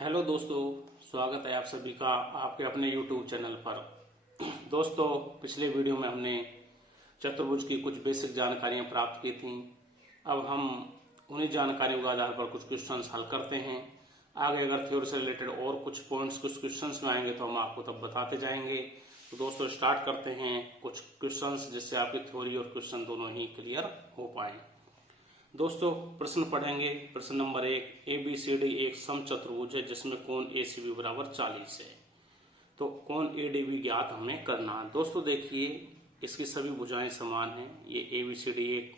Hello दोस्तों, स्वागत है आप सभी का आपके अपने YouTube चैनल पर। दोस्तों, पिछले वीडियो में हमने चतुर्भुज की कुछ बेसिक जानकारियां प्राप्त की थी। अब हम उन्हीं जानकारियों के आधार पर कुछ क्वेश्चंस हल करते हैं। आगे अगर थ्योरी से रिलेटेड और कुछ पॉइंट्स कुछ क्वेश्चंस में आएंगे तो हम आपको तब बताते जाएंगे। तो दोस्तों स्टार्ट करते हैं कुछ क्वेश्चंस, जिससे आपकी थ्योरी और क्वेश्चन दोनों ही क्लियर हो पाए। दोस्तों प्रश्न पढ़ेंगे। प्रश्न नंबर 1, ABCD एक समचतुर्भुज है जिसमें कोण ACB बराबर 40 है। तो कोण ADB ज्ञात हमें करना है। दोस्तों देखिए, इसकी सभी भुजाएं समान हैं। ये ABCD एक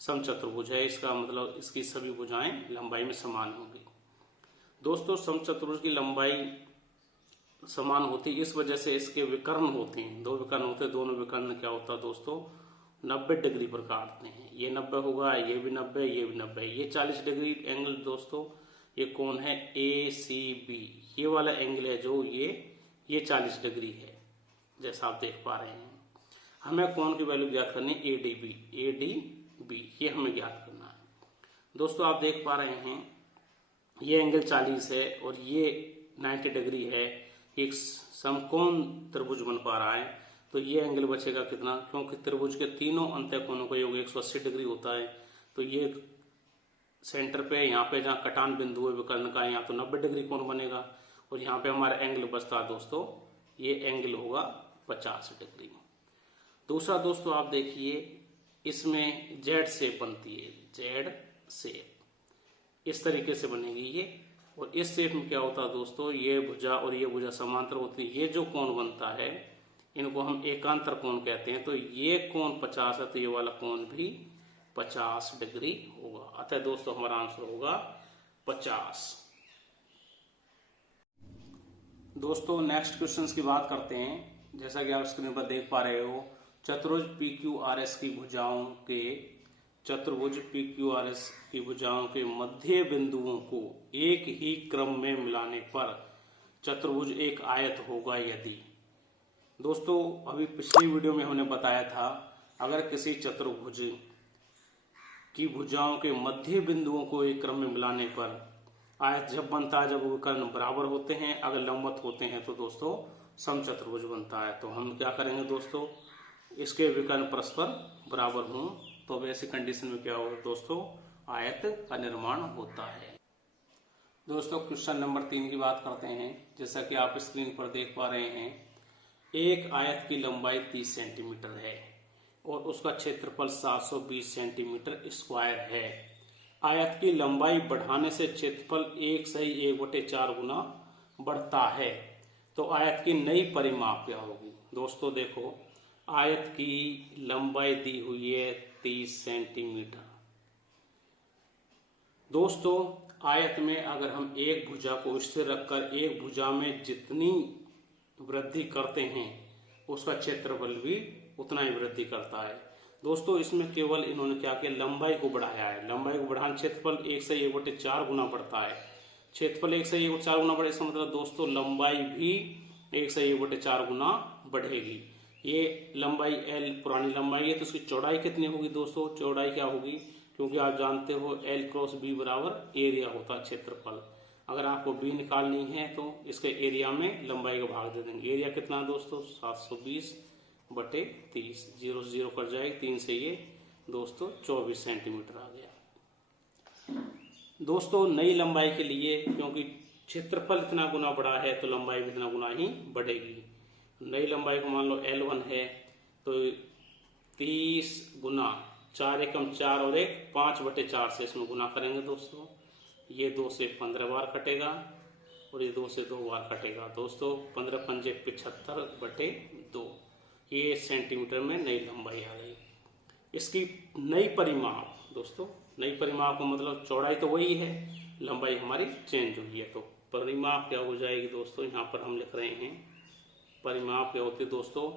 समचतुर्भुज है, इसका मतलब इसकी सभी भुजाएं लंबाई में समान होंगी। दोस्तों समचतुर्भुज की लंबाई समान होती है, इस वजह से इसके विकर्ण होते हैं। दो विकर्ण होते हैं, दोनों विकर्ण क्या होता है दोस्तों, 90 डिग्री पर काटते हैं। ये 90 होगा, ये भी 90, ये भी 90, ये 40 डिग्री एंगल दोस्तों ये कौन है ACB। ये वाला एंगल है जो ये 40 डिग्री है, जैसा आप देख पा रहे हैं। हमें कोण की वैल्यू ज्ञात करनी है ADB, ये हमें ज्ञात करना है। दोस्तों आप देख पा रहे हैं ये एंगल 40 है और ये 90 डिग्री है। एक समकोण त्रिभुज बन पा रहा है। तो ये एंगल बचेगा कितना, क्योंकि त्रिभुज के तीनों अंतःकोणों का योग 180 डिग्री होता है। तो ये सेंटर पे यहाँ पे जहाँ कटान बिंदु है विकर्ण का, यहाँ तो 90 डिग्री कोण बनेगा और यहाँ पे हमारा एंगल बचता है दोस्तों, ये एंगल होगा 50 डिग्री। दूसरा दोस्तों आप देखिए, इसमें जेड शेप बनती है, जेड शेप इस तरीके से बनेगी ये। और इस शेप में क्या होता है दोस्तों, ये भुजा और ये भुजा समांतर होती है। ये जो कोण बनता है इनको हम एकांतर कोण कहते हैं। तो ये कोण 50 है, तो ये वाला कोण भी 50 डिग्री होगा। अतः दोस्तों हमारा आंसर होगा 50। दोस्तों नेक्स्ट क्वेश्चंस की बात करते हैं। जैसा कि आप स्क्रीन पर देख पा रहे हो, चतुर्भुज PQRS की भुजाओं के मध्य बिंदुओं को एक ही क्रम में मिलाने पर चतुर्भुज एक आयत होगा यदि। दोस्तों अभी पिछली वीडियो में हमने बताया था, अगर किसी चतुर्भुज की भुजाओं के मध्य बिंदुओं को एक क्रम में मिलाने पर आयत जब बनता है जब विकर्ण बराबर होते हैं, अगर लंबवत होते हैं तो दोस्तों समचतुर्भुज बनता है। तो हम क्या करेंगे दोस्तों, इसके विकर्ण परस्पर बराबर हों तो वैसी कंडीशन में क्या होगा दोस्तों, आयत का निर्माण होता है। दोस्तों क्वेश्चन नंबर 3 की बात करते हैं। जैसा कि आप स्क्रीन पर देख पा रहे हैं, एक आयत की लंबाई 30 सेंटीमीटर है और उसका क्षेत्रफल 720 सेंटीमीटर स्क्वायर है। आयत की लंबाई बढ़ाने से क्षेत्रफल 1/4 गुना बढ़ता है। तो आयत की नई परिमाप क्या होगी। दोस्तों देखो, आयत की लंबाई दी हुई है 30 सेंटीमीटर। दोस्तों आयत में अगर हम एक भुजा को स्थिर रखकर एक भुजा में जितनी वृद्धि करते हैं उसका क्षेत्रफल भी उतना ही वृद्धि करता है। दोस्तों इसमें केवल इन्होंने क्या किया, लंबाई को बढ़ाया है। लंबाई को बढ़ाने क्षेत्रफल 1/4 गुना बढ़ता है। क्षेत्रफल 1/4 गुना बढ़े, इसका मतलब दोस्तों लंबाई भी 1/4 गुना बढ़ेगी। ये लंबाई L पुरानी लंबाई है, तो उसकी चौड़ाई कितनी होगी दोस्तों, चौड़ाई क्या होगी, क्योंकि आप जानते हो L क्रॉस B बराबर एरिया होता है क्षेत्रफल। अगर आपको B निकालनी है तो इसके एरिया में लंबाई का भाग दे देंगे। एरिया कितना है दोस्तों, 720/30, 0 से 0 कट जाएगी, 3 से ये दोस्तों 24 सेंटीमीटर आ गया। दोस्तों नई लंबाई के लिए, क्योंकि क्षेत्रफल इतना गुना बढ़ा है तो लंबाई भी इतना गुना ही बढ़ेगी। नई लंबाई को मान लो L1 है, तो 30 गुना 4 एकम 4 और 1 5/4 से इसमें गुना करेंगे दोस्तों। ये 2 से 15 बार कटेगा और ये 2 से 2 बार कटेगा दोस्तों। 15 पंजे 75/2, ये सेंटीमीटर में नई लंबाई आ गई। इसकी नई परिमाप दोस्तों, नई परिमाप का मतलब चौड़ाई तो वही है, लंबाई हमारी चेंज हुई है। तो परिमाप क्या हो जाएगी दोस्तों, यहाँ पर हम लिख रहे हैं परिमाप क्या होती है दोस्तों,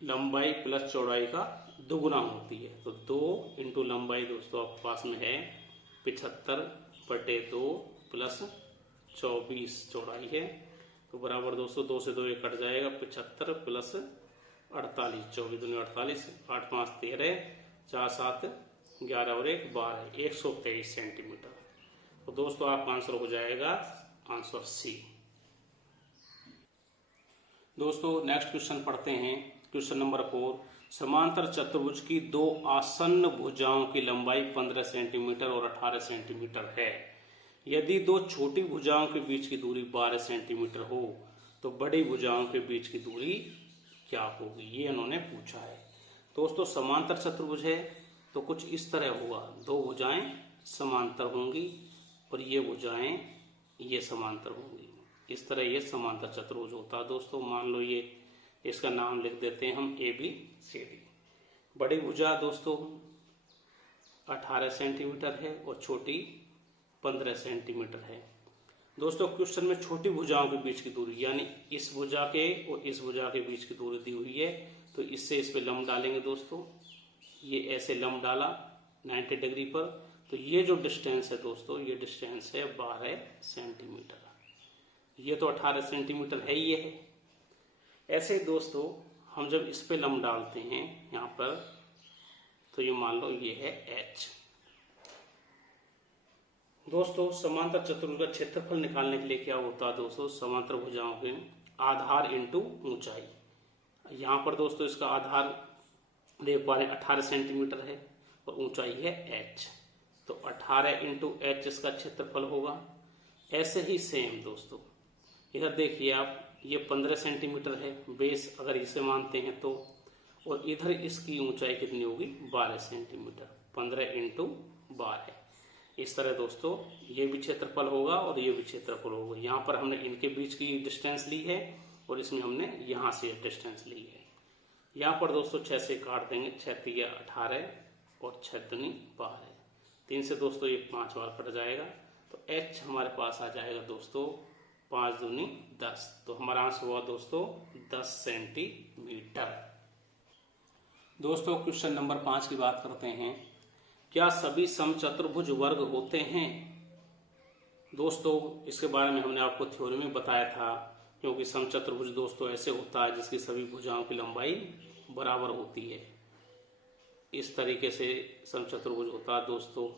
लंबाई प्लस चौड़ाई का दुगुना होती है। तो 2 इंटू लंबाई दोस्तों आपके पास में है 75/2 प्लस 24 चौड़ाई है, तो बराबर दोस्तों 2 से 2 ये कट जाएगा, 75 प्लस 48, 24 दूनी 48, 8 5 13, 4 7 11 और 1 12, 123 सेंटीमीटर। तो दोस्तों आपका आंसर हो जाएगा आंसर सी। दोस्तों नेक्स्ट क्वेश्चन पढ़ते हैं। क्वेश्चन नंबर 4, समांतर चतुर्भुज की दो आसन्न भुजाओं की लंबाई 15 सेंटीमीटर और 18 सेंटीमीटर है। यदि दो छोटी भुजाओं के बीच की दूरी 12 सेंटीमीटर हो तो बड़ी भुजाओं के बीच की दूरी क्या होगी, ये उन्होंने पूछा है। दोस्तों समांतर चतुर्भुज है तो कुछ इस तरह होगा, दो भुजाएं समांतर होंगी और ये भुजाएं ये समांतर होंगी, इस तरह ये समांतर चतुर्भुज होता है। दोस्तों मान लो ये इसका नाम लिख देते हैं हम ABCD। बड़ी भुजा दोस्तों 18 सेंटीमीटर है और छोटी 15 सेंटीमीटर है। दोस्तों क्वेश्चन में छोटी भुजाओं के बीच की दूरी यानी इस भुजा के और इस भुजा के बीच की दूरी दी हुई है, तो इससे इस पे लंब डालेंगे। दोस्तों ये ऐसे लंब डाला 90 डिग्री पर, तो ये जो डिस्टेंस है दोस्तों ये डिस्टेंस है 12 सेंटीमीटर। ये तो 18 सेंटीमीटर है ही है। ऐसे दोस्तों हम जब इस पे लंब डालते हैं यहाँ पर, तो ये मान लो ये है H। दोस्तों समांतर चतुर्भुज का क्षेत्रफल निकालने के लिए क्या होता है दोस्तों, समांतर भुजाओं के आधार इंटू ऊंचाई। यहाँ पर दोस्तों इसका आधार देख पा रहे 18 सेंटीमीटर है और ऊंचाई है H, तो 18 इंटू H इसका क्षेत्रफल होगा। ऐसे ही सेम दोस्तों इधर देखिए आप, ये 15 सेंटीमीटर है बेस अगर इसे मानते हैं तो, और इधर इसकी ऊंचाई कितनी होगी 12 सेंटीमीटर, 15 इंटू 12। इस तरह दोस्तों ये भी क्षेत्रफल होगा और ये भी क्षेत्रफल होगा। यहाँ पर हमने इनके बीच की डिस्टेंस ली है और इसमें हमने यहाँ से डिस्टेंस ली है। यहाँ पर दोस्तों 6 से काट देंगे, 6 3 18 और 6 दूनी 12, 3 से दोस्तों ये 5 बार कट जाएगा, तो H हमारे पास आ जाएगा दोस्तों 5 दूनी 10, तो हमारा आंसर हुआ दोस्तों 10 सेंटीमीटर। दोस्तों क्वेश्चन नंबर 5 की बात करते हैं। क्या सभी समचतुर्भुज वर्ग होते हैं? दोस्तों इसके बारे में हमने आपको थ्योरी में बताया था, क्योंकि समचतुर्भुज दोस्तों ऐसे होता है जिसकी सभी भुजाओं की लंबाई बराबर होती है। इस तरीके से समचतुर्भुज होता है दोस्तों,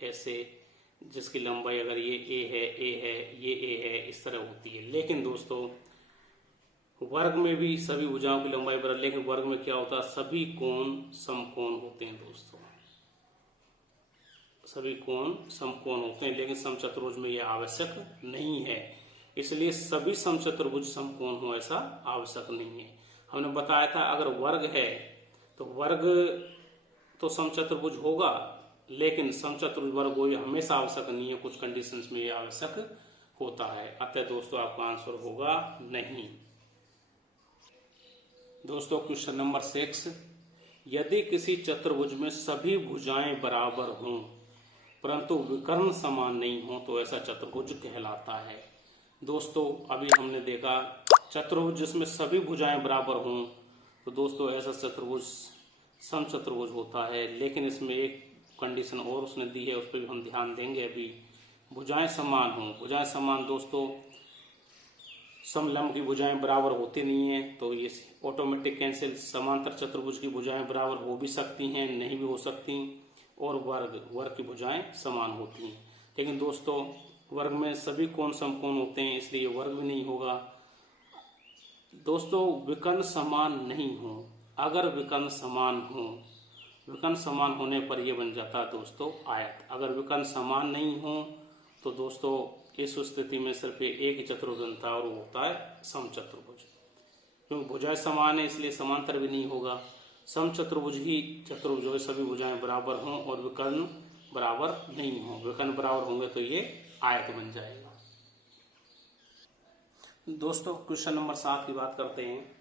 ऐसे जिसकी लंबाई अगर ये A है, ये A है, इस तरह होती है। लेकिन दोस्तों वर्ग में भी सभी भुजाओं की लंबाई बराबर, लेकिन वर्ग में क्या होता है, सभी कोण समकोण होते हैं दोस्तों, सभी कोण समकोण होते हैं। लेकिन समचतुर्भुज में यह आवश्यक नहीं है, इसलिए सभी समचतुर्भुज समकोण हो ऐसा आवश्यक नहीं है। हमने बताया था अगर वर्ग है तो वर्ग तो समचतुर्भुज होगा, लेकिन समचतुर्भुज वर्ग हो यह हमेशा आवश्यक नहीं है, कुछ कंडीशंस में यह आवश्यक होता है। अतः दोस्तों आपका आंसर होगा नहीं। दोस्तों क्वेश्चन नंबर 6, यदि किसी चतुर्भुज में सभी भुजाएं बराबर हों परंतु विकर्ण समान नहीं हो तो ऐसा चतुर्भुज कहलाता है। दोस्तों अभी हमने देखा चतुर्भुज जिसमें सभी भुजाएं बराबर हों तो दोस्तों ऐसा चतुर्भुज समचतुर्भुज होता है। लेकिन इसमें एक कंडीशन और उसने दी है, उस पर भी हम ध्यान देंगे। अभी भुजाएं समान हों, भुजाएं समान दोस्तों समलंब की भुजाएं बराबर होती नहीं है, तो ये ऑटोमेटिक कैंसिल। समांतर चतुर्भुज की भुजाएं बराबर हो भी सकती हैं, नहीं भी हो सकती, और वर्ग की भुजाएं समान होती हैं। लेकिन दोस्तों वर्ग में सभी कोण समकोण होते हैं, इसलिए वर्ग भी नहीं होगा। दोस्तों विकर्ण समान नहीं हो, अगर विकर्ण समान हो, विकर्ण समान होने पर यह बन जाता है दोस्तों आयत। अगर विकर्ण समान नहीं हो तो दोस्तों इस स्थिति में सिर्फ एक ही चतुर्भुज बनता है और वो होता है समचतुर्भुज। क्योंकि भुजाएं समान है इसलिए समांतर भी नहीं होगा। समचतुर्भुज ही चतुर्भुज जो है सभी भुजाएं बराबर हों और विकर्ण बराबर नहीं हो। विकर्ण बराबर होंगे तो ये आयत बन जाएगा। दोस्तों क्वेश्चन नंबर 7 की बात करते हैं।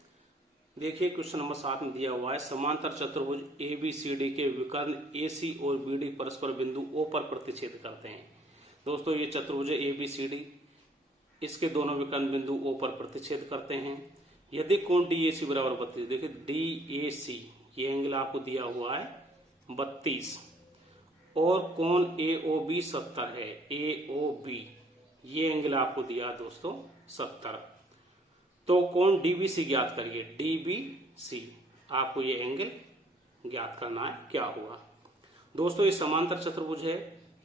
देखिए क्वेश्चन नंबर 7 में दिया हुआ है समांतर चतुर्भुज ABCD के विकर्ण AC और BD परस्पर बिंदु O पर प्रतिच्छेद करते हैं। दोस्तों ये चतुर्भुज ABCD, इसके दोनों विकर्ण बिंदु O पर प्रतिच्छेद करते हैं। यदि कोण DAC बराबर 32, देखिए DAC ये एंगल आपको दिया हुआ है 32 और कोण AOB 70 है। AOB ये एंगल आपको दिया दोस्तों 70, तो कोण DBC ज्ञात करिए। DBC आपको ये एंगल ज्ञात करना है, क्या हुआ। दोस्तों ये समांतर चतुर्भुज है,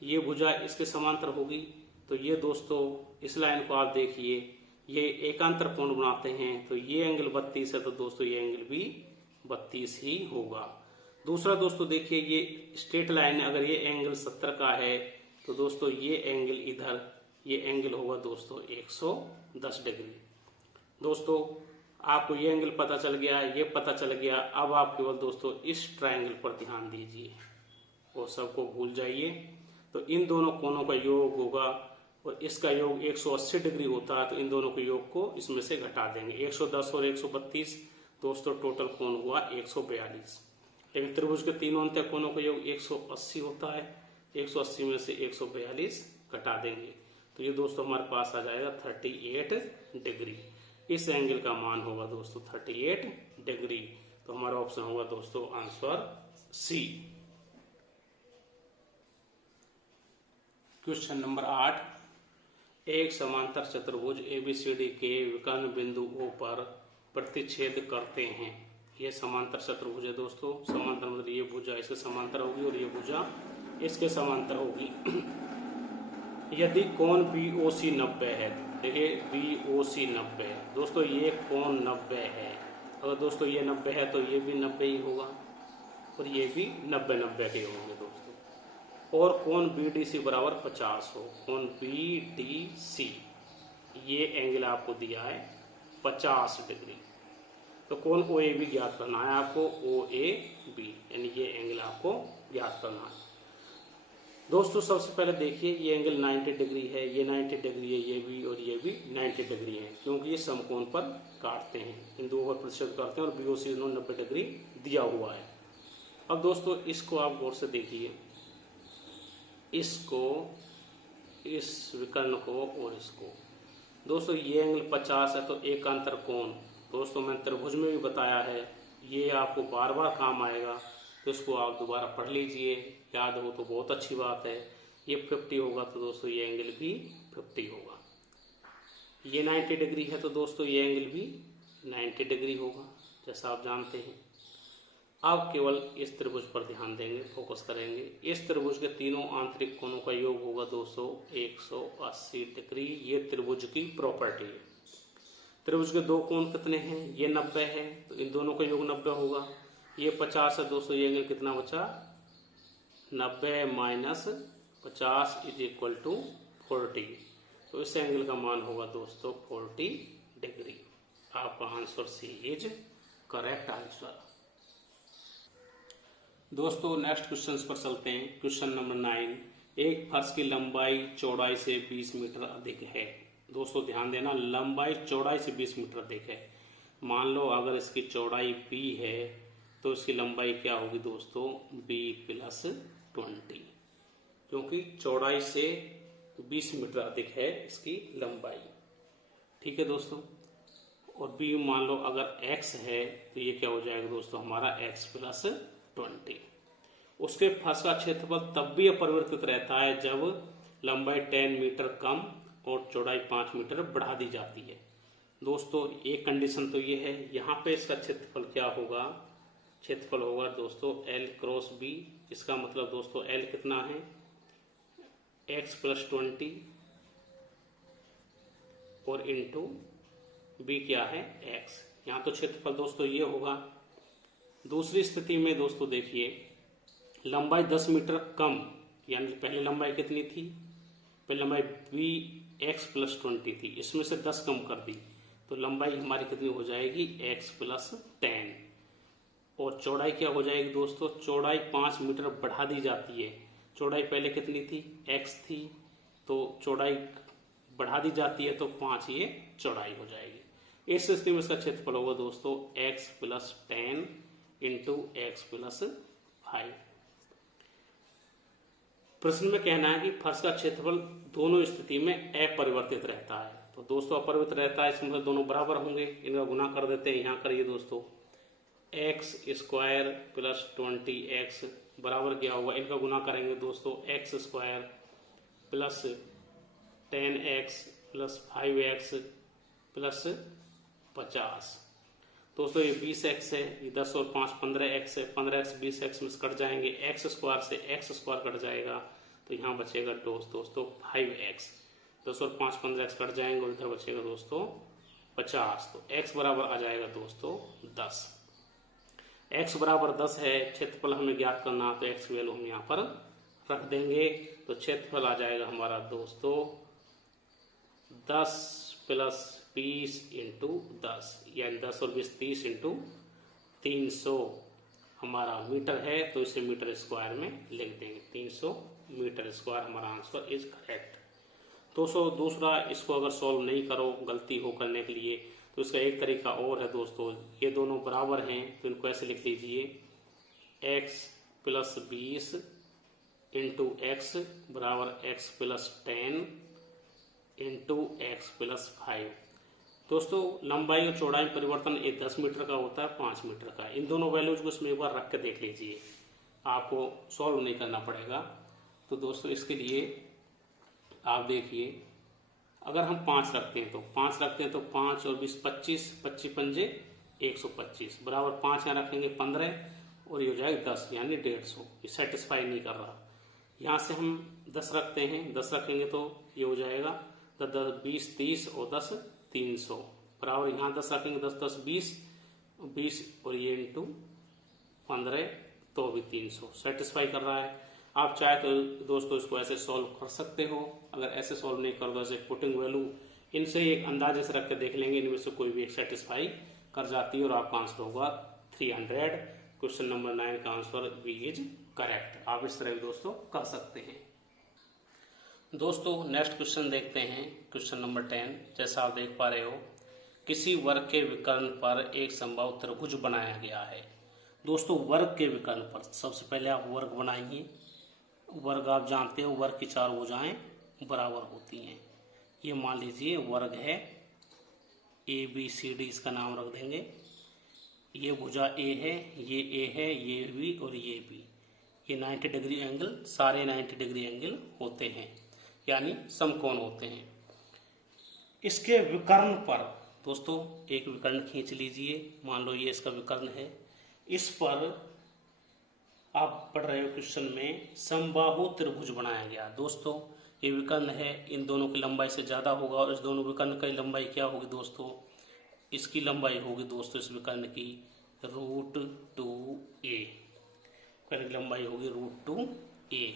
ये भुजा इसके समांतर होगी तो ये दोस्तों इस लाइन को आप देखिए, ये एकांतर कोण बनाते हैं, तो ये एंगल 32 है, तो दोस्तों ये एंगल भी 32 ही होगा। दूसरा दोस्तों देखिए, ये स्ट्रेट लाइन है, अगर ये एंगल 70 का है तो दोस्तों ये एंगल इधर, ये एंगल होगा दोस्तों 110 डिग्री। दोस्तों आपको ये एंगल पता चल गया, ये पता चल गया। अब आप केवल दोस्तों इस ट्रायंगल पर ध्यान दीजिए और सबको भूल जाइए। तो इन दोनों कोणों का योग होगा और इसका योग 180 डिग्री होता है, तो इन दोनों के योग को इसमें से घटा देंगे। 110 और 132 दोस्तों टोटल कोण हुआ 142। लेकिन त्रिभुज के तीनों अंत्य कोणों का योग 180 होता है, 180 में से 142 घटा देंगे, तो ये दोस्तों हमारे पास आ जाएगा 38 डिग्री। इस एंगल का मान होगा दोस्तों 38 डिग्री। तो हमारा ऑप्शन होगा दोस्तों आंसर सी। क्वेश्चन नंबर 8, एक समांतर चतुर्भुज एबीसीडी के विकर्ण बिंदु O पर प्रतिच्छेद करते हैं। ये समांतर चतुर्भुज है दोस्तों। समांतर मतलब ये भुजा इसके समांतर होगी और ये भुजा इसके समांतर होगी। यदि कोण BOC 90 है, देखिए BOC 90 है दोस्तों, ये कोण 90 है। अगर दोस्तों ये 90 है तो ये भी 90 ही होगा और ये भी 90 के होंगे दोस्तों। और कोण BDC बराबर 50 हो, कोण BDC ये एंगल आपको दिया है 50 डिग्री। तो कोण OAB ज्ञात करना है आपको, OAB यानी ये एंगल आपको ज्ञात करना है। दोस्तों सबसे पहले देखिए ये एंगल 90 डिग्री है, ये 90 डिग्री है, ये भी और ये भी 90 डिग्री है, क्योंकि ये समकोण पर काटते हैं, इन दो पर प्रतिच्छेद करते हैं और BOC इन्होंने 90 डिग्री दिया हुआ है। अब दोस्तों इसको आप गौर से देखिए, इसको, इस विकर्ण को और इसको। दोस्तों ये एंगल 50 है, तो एकांतर कोण दोस्तों मैंने त्रिभुज में भी बताया है, ये आपको बार बार काम आएगा, तो इसको आप दोबारा पढ़ लीजिए, याद हो तो बहुत अच्छी बात है। ये 50 होगा तो दोस्तों ये एंगल भी 50 होगा। ये 90 डिग्री है तो दोस्तों ये एंगल भी 90 डिग्री होगा, जैसा आप जानते हैं। अब केवल इस त्रिभुज पर ध्यान देंगे, फोकस करेंगे। इस त्रिभुज के तीनों आंतरिक कोणों का योग होगा दोस्तों 180 डिग्री। ये त्रिभुज की प्रॉपर्टी है। त्रिभुज के दो कोण कितने हैं, ये 90 है, तो इन दोनों का योग 90 होगा। ये 50 है दोस्तों, ये एंगल कितना बचा, 90 माइनस 50 इज इक्वल टू 40। तो इस एंगल का मान होगा दोस्तों 40 डिग्री। आपका answer C is correct answer. दोस्तों नेक्स्ट क्वेश्चन पर चलते हैं। क्वेश्चन नंबर 9, एक फर्श की लंबाई चौड़ाई से 20 मीटर अधिक है। दोस्तों ध्यान देना, लंबाई चौड़ाई से 20 मीटर अधिक है। मान लो अगर इसकी चौड़ाई b है तो इसकी लंबाई क्या होगी दोस्तों, b + 20, क्योंकि चौड़ाई से 20 मीटर अधिक है इसकी लंबाई। ठीक है दोस्तों। और b मान लो अगर x है तो ये क्या हो जाएगा दोस्तों, हमारा x + 20। उसके फर्श का क्षेत्रफल तब भी अपरिवर्तित रहता है जब लंबाई 10 मीटर कम और चौड़ाई 5 मीटर बढ़ा दी जाती है। दोस्तों एक कंडीशन तो ये है, यहाँ पे इसका क्षेत्रफल क्या होगा, क्षेत्रफल होगा दोस्तों L × B। इसका मतलब दोस्तों L कितना है, x + 20 और इंटू B क्या है, x। यहाँ तो क्षेत्रफल दोस्तों ये होगा। दूसरी स्थिति में दोस्तों देखिए, लंबाई 10 मीटर कम, यानी पहले लंबाई कितनी थी, पहले लंबाई x + 20 थी, इसमें से 10 कम कर दी तो लंबाई हमारी कितनी हो जाएगी, x + 10। और चौड़ाई क्या हो जाएगी दोस्तों, चौड़ाई 5 मीटर बढ़ा दी जाती है। चौड़ाई पहले कितनी थी, x थी, तो चौड़ाई बढ़ा दी जाती है तो 5 ये चौड़ाई हो जाएगी। इस स्थिति में इसका क्षेत्रफल होगा दोस्तों x + 10 इंटू x + 5। प्रश्न में कहना है कि फर्श का क्षेत्रफल दोनों स्थिति में अपरिवर्तित रहता है। तो दोस्तों अपरिवर्तित रहता है, इसमें मतलब दोनों बराबर होंगे, इनका गुना कर देते हैं। यहाँ करिए दोस्तों, x² + 20x बराबर क्या होगा, इनका गुना करेंगे दोस्तों, x² + 10x + 5x + 50। दोस्तों ये 20x है, ये 10 और 5 15x है, 15x 20x में कट जाएंगे, x² से x² कट जाएगा, तो यहाँ बचेगा दोस्तों 5x। 10 और 5 15 x कट जाएंगे और इधर बचेगा दोस्तों 50। तो x बराबर आ जाएगा दोस्तों 10। x बराबर 10 है, क्षेत्रफल हमें ज्ञात करना, तो x की वैल्यू हम यहाँ पर रख देंगे। तो क्षेत्रफल आ जाएगा हमारा दोस्तों 10 प्लस 20 इंटू 10, यानी 10 और 20 30 इंटू 300 हमारा मीटर है, तो इसे मीटर स्क्वायर में लिख देंगे। 300 मीटर स्क्वायर हमारा आंसर इज करेक्ट। दोस्तों दूसरा, इसको अगर सॉल्व नहीं करो गलती हो करने के लिए, तो इसका एक तरीका और है दोस्तों। ये दोनों बराबर हैं तो इनको ऐसे लिख लीजिए, x प्लस 20 इंटू एक्स बराबर x plus 10 into x plus 5। दोस्तों लंबाई और चौड़ाई में परिवर्तन एक 10 मीटर का होता है, 5 मीटर का। इन दोनों वैल्यूज को इसमें एक बार रख के देख लीजिए, आपको सॉल्व नहीं करना पड़ेगा। तो दोस्तों इसके लिए आप देखिए, अगर हम 5 रखते हैं तो 5 और 20 25, 25 पंजे 125 बराबर 5 यहाँ रखेंगे 15 और ये हो जाएगा 10 यानी 150। ये सेटिस्फाई नहीं कर रहा। यहाँ से हम 10 रखते हैं, 10 रखेंगे तो ये हो जाएगा 10 20 30 और 10 300 बराबर यहाँ 10 रखेंगे 10 10 20 और ये इंटू 15 तो भी 300 सेटिस्फाई कर रहा है। आप चाहे तो दोस्तों इसको ऐसे सॉल्व कर सकते हो। अगर ऐसे सॉल्व नहीं कर दो, ऐसे पुटिंग वैल्यू इनसे एक अंदाजे से रख के देख लेंगे, इनमें से कोई भी एक सेटिस्फाई कर जाती है और आपका आंसर होगा 300। क्वेश्चन नंबर 9 का आंसर बी इज करेक्ट। आप इस तरह दोस्तों कर सकते हैं। दोस्तों नेक्स्ट क्वेश्चन देखते हैं, क्वेश्चन नंबर 10। जैसा आप देख पा रहे हो, किसी वर्ग के विकर्ण पर एक समबाहु त्रिभुज बनाया गया है। दोस्तों वर्ग के विकर्ण पर सबसे पहले आप वर्ग बनाइए। वर्ग आप जानते हो, वर्ग की 4 भुजाएं बराबर होती हैं। ये मान लीजिए वर्ग है, ABCD इसका नाम रख देंगे। ये भुजा A है, ये A है, ये B और ये B। ये 90 डिग्री एंगल, सारे 90 डिग्री एंगल होते हैं, यानी समकोण होते हैं। इसके विकर्ण पर दोस्तों एक विकर्ण खींच लीजिए। मान लो ये इसका विकर्ण है। इस पर आप पढ़ रहे हो क्वेश्चन में समबाहु त्रिभुज बनाया गया। दोस्तों ये विकर्ण है, इन दोनों की लंबाई से ज़्यादा होगा और इस दोनों विकर्ण की लंबाई क्या होगी दोस्तों? इसकी लंबाई होगी दोस्तों इस विकर्ण की √2a। विकर्ण की लंबाई होगी √2a।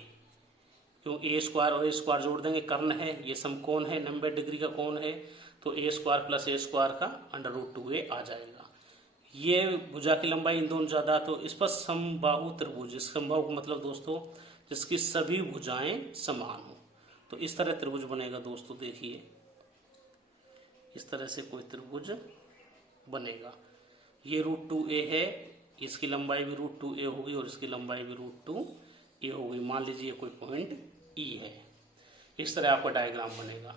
क्यों a स्क्वायर और a स्क्वायर जोड़ देंगे, कर्ण है, ये समकोण है, 90 डिग्री का कोण है, तो a square plus a square का √2a आ जाएगा। ये भुजा की लंबाई इन दोनों ज़्यादा, तो इस पर समबाहु त्रिभुज, समबाहु का मतलब दोस्तों जिसकी सभी भुजाएं समान हो, तो इस तरह त्रिभुज बनेगा। दोस्तों देखिए इस तरह से कोई त्रिभुज बनेगा। ये √2a है, इसकी लंबाई भी √2a होगी और इसकी लंबाई भी √2a होगी। मान लीजिए कोई पॉइंट E है। इस तरह आपका डायग्राम बनेगा।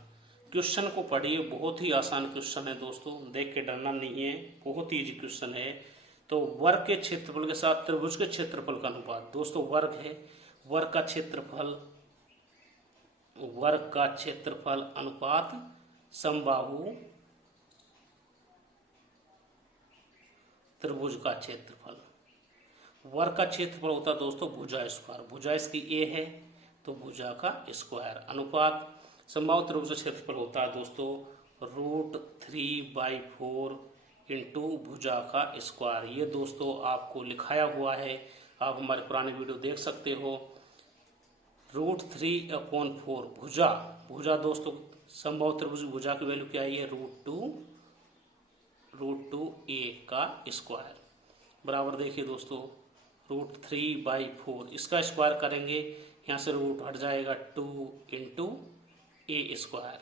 क्वेश्चन को पढ़िए, बहुत ही आसान क्वेश्चन है दोस्तों, देख के डरना नहीं है, बहुत ही इजी क्वेश्चन है। तो वर्ग के क्षेत्रफल के साथ त्रिभुज के क्षेत्रफल का अनुपात। दोस्तों वर्ग है, वर्ग का क्षेत्रफल अनुपात समबाहु त्रिभुज का क्षेत्रफल। वर्ग का क्षेत्रफल होता है दोस्तों भुजा स्क्वायर, भुजा इसकी A है तो भुजा का स्क्वायर, अनुपात समबाहु त्रिभुज का क्षेत्रफल होता है दोस्तों √3/4 इंटू भुजा का स्क्वायर। ये दोस्तों आपको लिखाया हुआ है, आप हमारे पुराने वीडियो देख सकते हो। √3/4 भुजा दोस्तों समबाहु त्रिभुज भुजा की वैल्यू क्या है, √2a का स्क्वायर बराबर देखिए दोस्तों √3/4, इसका स्क्वायर करेंगे, यहाँ से रूट हट जाएगा 2 इंटू a स्क्वायर।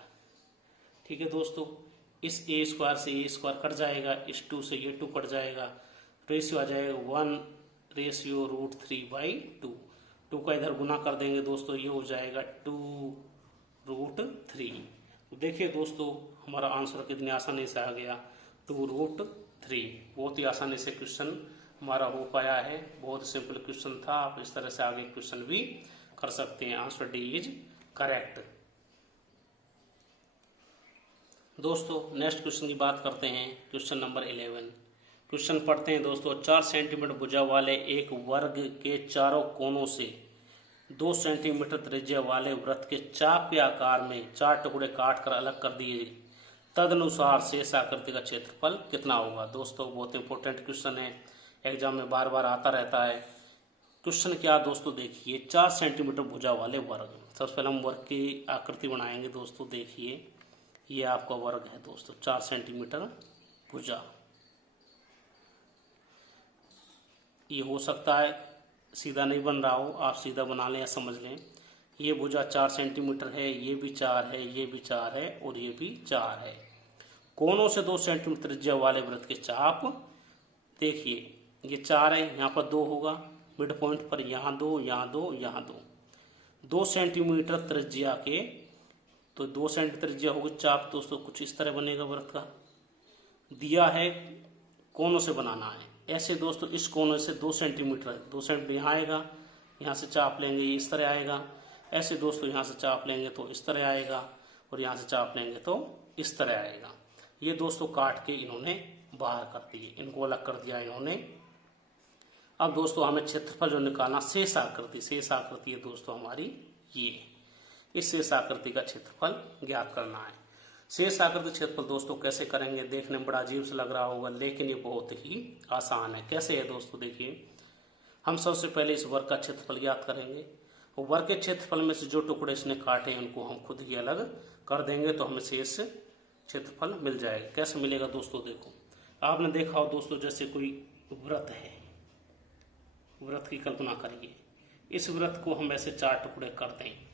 ठीक है दोस्तों, इस a स्क्वायर से a स्क्वायर कट जाएगा, इस 2 से ये 2 कट जाएगा, रेशियो आ जाएगा 1/√3/2। 2 का इधर गुना कर देंगे दोस्तों, ये हो जाएगा 2√3। देखिए दोस्तों हमारा आंसर कितनी आसानी से आ गया, 2√3। बहुत ही आसानी से क्वेश्चन हमारा हो पाया है, बहुत सिंपल क्वेश्चन था। आप इस तरह से आगे क्वेश्चन भी कर सकते हैं। Answer D is correct. दोस्तों नेक्स्ट क्वेश्चन की बात करते हैं, क्वेश्चन नंबर 11। क्वेश्चन पढ़ते हैं दोस्तों, 4 सेंटीमीटर भुजा वाले एक वर्ग के चारों कोनों से 2 सेंटीमीटर त्रिज्या वाले वृत्त के चाप के आकार में 4 टुकड़े काट कर अलग कर दिए, तदनुसार शेष आकृति का क्षेत्रफल कितना होगा। दोस्तों बहुत इंपॉर्टेंट क्वेश्चन है, एग्जाम में बार बार आता रहता है। क्वेश्चन क्या दोस्तों देखिए, 4 सेंटीमीटर भुजा वाले वर्ग। सबसे पहले हम वर्ग की आकृति बनाएंगे दोस्तों। देखिए ये आपका वर्ग है दोस्तों, 4 सेंटीमीटर भुजा। ये हो सकता है सीधा नहीं बन रहा हो, आप सीधा बना लें या समझ लें। ये भुजा 4 सेंटीमीटर है, ये भी 4 है, ये भी 4 है और ये भी 4 है। कोनों से 2 सेंटीमीटर त्रिज्या वाले वृत्त के चाप, देखिए ये 4 है, यहाँ पर 2 होगा, मिड पॉइंट पर यहाँ 2, यहाँ 2, यहाँ 2। 2 सेंटीमीटर त्रिज्या के, तो 2 सेंटीमीटर त्रिज्या होगी चाप दोस्तों, कुछ इस तरह बनेगा वृत्त का। दिया है कोनों से बनाना है, ऐसे दोस्तों इस कोने से 2 सेंटीमीटर, 2 सेंटीमीटर यहाँ आएगा, यहाँ से चाप लेंगे ये इस तरह आएगा। ऐसे दोस्तों यहाँ से चाप लेंगे तो इस तरह आएगा, और यहाँ से चाप लेंगे तो इस तरह आएगा। ये दोस्तों काट के इन्होंने बाहर कर दिए, इनको अलग कर दिया इन्होंने। अब दोस्तों हमें क्षेत्रफल जो निकालना, शेष आकृति, शेष आकृति है दोस्तों हमारी ये, इस शेष आकृति का क्षेत्रफल ज्ञात करना है। शेष आकृति क्षेत्रफल दोस्तों कैसे करेंगे, देखने में बड़ा अजीब से लग रहा होगा, लेकिन ये बहुत ही आसान है। कैसे है दोस्तों देखिए, हम सबसे पहले इस वर्ग का क्षेत्रफल ज्ञात करेंगे, और वर्ग के क्षेत्रफल में से जो टुकड़े इसने काटे हैं उनको हम खुद ही अलग कर देंगे, तो हमें शेष क्षेत्रफल मिल जाएगा। कैसे मिलेगा दोस्तों, देखो आपने देखा हो दोस्तों, जैसे कोई वृत्त है, वृत्त की कल्पना करिए, इस वृत्त को हम ऐसे 4 टुकड़े कर दें।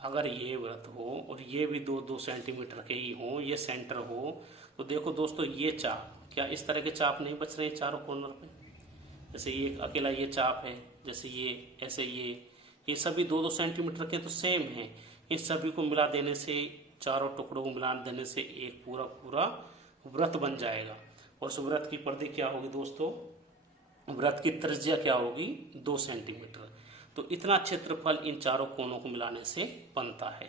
अगर ये वृत्त हो और ये भी 2-2 सेंटीमीटर के ही हो, ये सेंटर हो, तो देखो दोस्तों ये चाप, क्या इस तरह के चाप नहीं बच रहे हैं चारों कॉर्नर पे। जैसे ये अकेला ये चाप है, जैसे ये, ऐसे ये सभी 2-2 सेंटीमीटर के तो सेम हैं। इन सभी को मिला देने से, चारों टुकड़ों को मिला देने से एक पूरा पूरा वृत्त बन जाएगा। और उस वृत्त की परिधि क्या होगी दोस्तों, वृत्त की त्रिज्या क्या होगी, 2 सेंटीमीटर। तो इतना क्षेत्रफल इन चारों कोनों को मिलाने से बनता है।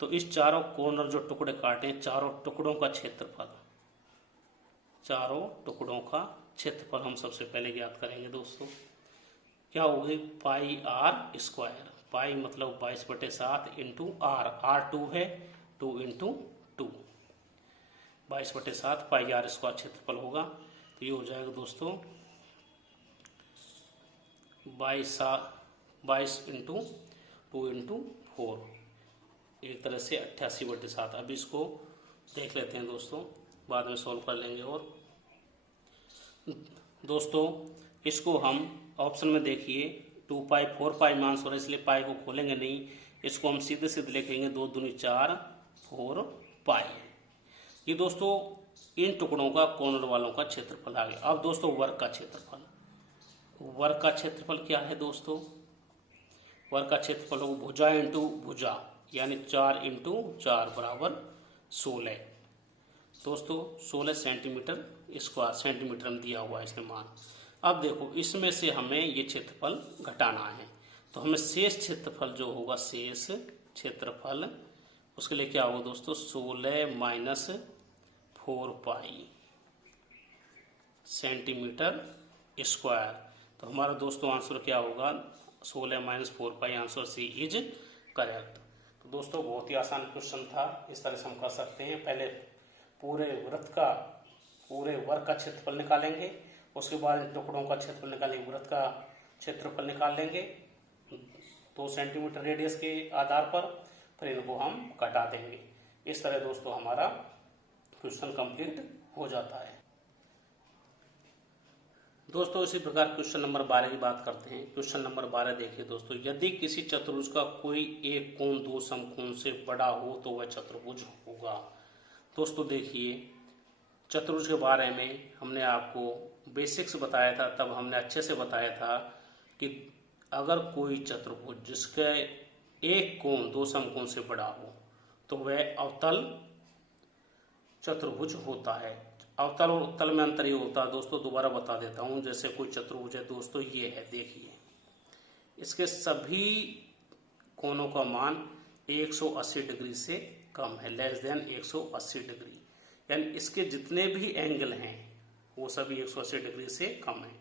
तो इस चारों कॉर्नर जो टुकड़े काटे, चारों टुकड़ों का क्षेत्रफल, चारों टुकड़ों का क्षेत्रफल हम सबसे पहले ज्ञात करेंगे दोस्तों। क्या होगी, पाई आर स्क्वायर। पाई मतलब 22/7 इंटू आर, आर 2 है, 2 इंटू 2, 22/7 पाई आर स्क्वायर क्षेत्रफल होगा। तो ये हो जाएगा दोस्तों 22 इंटू 2 इंटू 4, एक तरह से 88/7। अब इसको देख लेते हैं दोस्तों, बाद में सॉल्व कर लेंगे। और दोस्तों इसको हम ऑप्शन में देखिए 2 पाई 4 पाई में आंसर है, इसलिए पाई को खोलेंगे नहीं, इसको हम सीधे सीधे लिखेंगे 2 दूनी 4 4 पाई। ये दोस्तों इन टुकड़ों का कॉर्नर वालों का क्षेत्रफल आ गया। अब दोस्तों वर्ग का क्षेत्रफल, वर्ग का क्षेत्रफल क्या है दोस्तों, वर्ग का क्षेत्रफल हो भुजा इंटू भुजा, यानी 4 इंटू 4 बराबर 16 दोस्तों, 16 सेंटीमीटर स्क्वायर, सेंटीमीटर में दिया हुआ है इसने मान। अब देखो इसमें से हमें ये क्षेत्रफल घटाना है, तो हमें शेष क्षेत्रफल जो होगा, शेष क्षेत्रफल, उसके लिए क्या होगा दोस्तों, 16 माइनस 4 पाई सेंटीमीटर स्क्वायर। तो हमारा दोस्तों आंसर क्या होगा, 16 minus 4 pi, answer C is correct. तो दोस्तों बहुत ही आसान क्वेश्चन था, इस तरह से हम कर सकते हैं। पहले पूरे वृत्त का, पूरे वर्ग का क्षेत्रफल निकालेंगे, उसके बाद इन टुकड़ों का क्षेत्रफल निकालेंगे, वृत्त का क्षेत्रफल निकाल लेंगे 2 सेंटीमीटर रेडियस के आधार पर, फिर इनको हम घटा देंगे। इस तरह दोस्तों हमारा क्वेश्चन कंप्लीट हो जाता है। दोस्तों इसी प्रकार क्वेश्चन नंबर 12 की बात करते हैं। क्वेश्चन नंबर 12 देखिए दोस्तों, यदि किसी चतुर्भुज का कोई एक कोण 2 समकोण से बड़ा हो तो वह चतुर्भुज होगा। दोस्तों देखिए चतुर्भुज के बारे में हमने आपको बेसिक्स बताया था, तब हमने अच्छे से बताया था कि अगर कोई चतुर्भुज जिसके एक कोण 2 समकोण से बड़ा हो तो वह अवतल चतुर्भुज होता है। अवतल और उत्तल में अंतर ये होता है दोस्तों, दोबारा बता देता हूं। जैसे कोई चतुर्भुज है दोस्तों, ये है, देखिए इसके सभी कोणों का मान 180 डिग्री से कम है, लेस देन 180 डिग्री, यानी इसके जितने भी एंगल हैं वो सभी 180 डिग्री से कम है।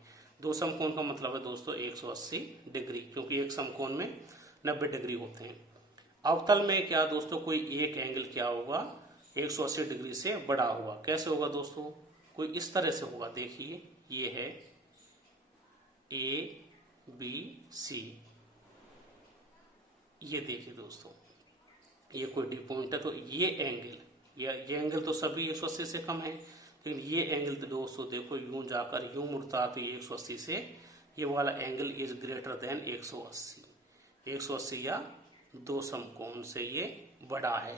दो समकोण का मतलब है दोस्तों 180 डिग्री, क्योंकि एक समकोण में 90 डिग्री होते हैं। अवतल में क्या दोस्तों, कोई एक एंगल क्या होगा 180 डिग्री से बड़ा होगा। कैसे होगा दोस्तों, कोई इस तरह से होगा। देखिए ये है ABC, ये देखिए दोस्तों ये कोई डी पॉइंट है, तो ये एंगल तो सभी 180 से कम है, लेकिन ये एंगल तो दोस्तों देखो यूं जाकर यूं मुड़ता है, तो ये 180 से ये वाला एंगल इज ग्रेटर देन 180 या दो समकोण से ये बड़ा है।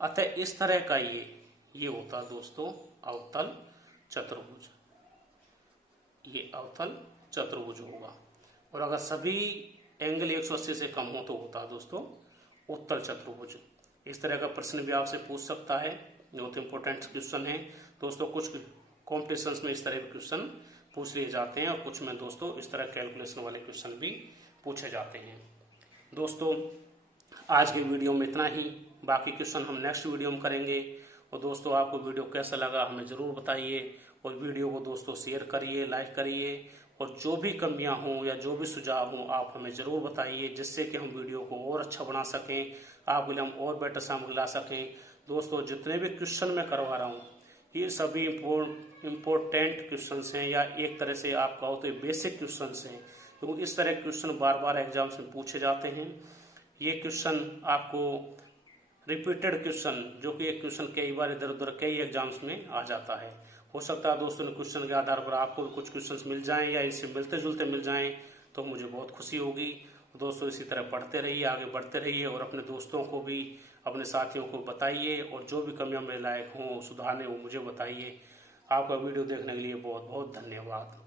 अतः इस तरह का ये होता दोस्तों अवतल चतुर्भुज, ये अवतल चतुर्भुज होगा। और अगर सभी एंगल 180 से कम हो तो होता दोस्तों उत्तल चतुर्भुज। इस तरह का प्रश्न भी आपसे पूछ सकता है, बहुत इंपॉर्टेंट क्वेश्चन है दोस्तों। कुछ कॉम्पिटिशन्स में इस तरह के क्वेश्चन पूछ लिए जाते हैं और कुछ में दोस्तों इस तरह कैलकुलेशन वाले क्वेश्चन भी पूछे जाते हैं। दोस्तों आज की वीडियो में इतना ही, बाकी क्वेश्चन हम नेक्स्ट वीडियो में करेंगे। और दोस्तों आपको वीडियो कैसा लगा हमें ज़रूर बताइए, और वीडियो को दोस्तों शेयर करिए, लाइक करिए, और जो भी कमियां हों या जो भी सुझाव हों आप हमें ज़रूर बताइए, जिससे कि हम वीडियो को और अच्छा बना सकें, आपके लिए हम और बेटर सामग्री ला सकें। दोस्तों जितने भी क्वेश्चन मैं करवा रहा हूँ ये सभी इम्पोर्टेंट क्वेश्चन हैं, या एक तरह से आप कहो तो बेसिक क्वेश्चन हैं, क्योंकि इस तरह के क्वेश्चन बार बार एग्जाम्स में पूछे जाते हैं। ये क्वेश्चन आपको रिपीटेड क्वेश्चन, जो कि एक क्वेश्चन कई बार इधर उधर कई एग्जाम्स में आ जाता है। हो सकता है दोस्तों क्वेश्चन के आधार पर आपको कुछ क्वेश्चंस मिल जाएं या इससे मिलते जुलते मिल जाएं, तो मुझे बहुत खुशी होगी। दोस्तों इसी तरह पढ़ते रहिए, आगे बढ़ते रहिए, और अपने दोस्तों को भी अपने साथियों को बताइए, और जो भी कमियां मेरे लायक हों सुधारने वो मुझे बताइए। आपका वीडियो देखने के लिए बहुत बहुत धन्यवाद।